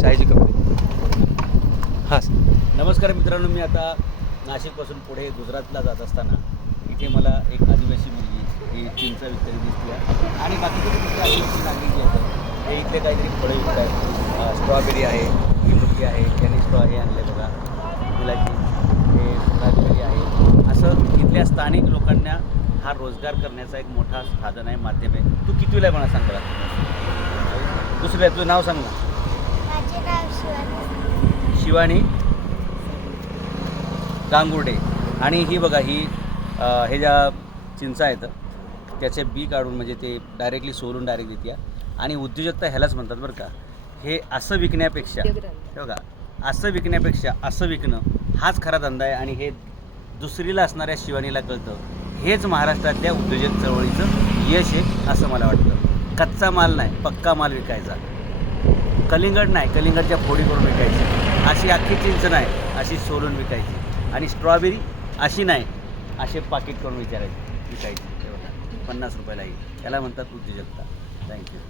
शाहीजी कपडे हां नमस्कार मित्रांनो मी आता नाशिकपासून पुढे गुजरातला जात असताना इथे मला एक आदिवासी मुलगी ही चिंचा विकताना दिसली आहे आणि बाकीचे दुसरे आदिवासी नागरिक जे आहेत ते इथले काहीतरी फळं विकत आहेत स्ट्रॉबेरी आहे ही मुलगी आहे त्यांनी स्ट्रॉ हे आणले बघा. मुलाची हे राजबेरी आहे. असं इथल्या स्थानिक लोकांना हा रोजगार करण्याचा एक मोठा साधन आहे माध्यम आहे. तू कितवीला आहे मला सांग दुसऱ्या आहे तुझं नाव सांग ना. शिवानी गांगुर्डे. आणि ही बघा ही हे ज्या चिंचा आहेत त्याचे बी काढून म्हणजे ते डायरेक्टली सोलून डायरेक्ट देते आणि उद्योजकता ह्यालाच म्हणतात बरं का हे असं विकण्यापेक्षा बघा असं विकण्यापेक्षा असं विकणं हाच खरा धंदा आहे. आणि हे दुसरीला असणाऱ्या शिवानीला कळतं हेच महाराष्ट्रातल्या उद्योजक चळवळीचं यश आहे असं मला वाटतं. कच्चा माल नाही पक्का माल विकायचा. कलिंगड नाही कलिंगडच्या फोडी करून विकायची. अशी अख्खी चिंच नाही अशी सोलून विकायची. आणि स्ट्रॉबेरी अशी नाही असे पाकिट करून विचारायची विकायची. पन्नास रुपयाला येईल त्याला म्हणतात उद्योजकता. थँक्यू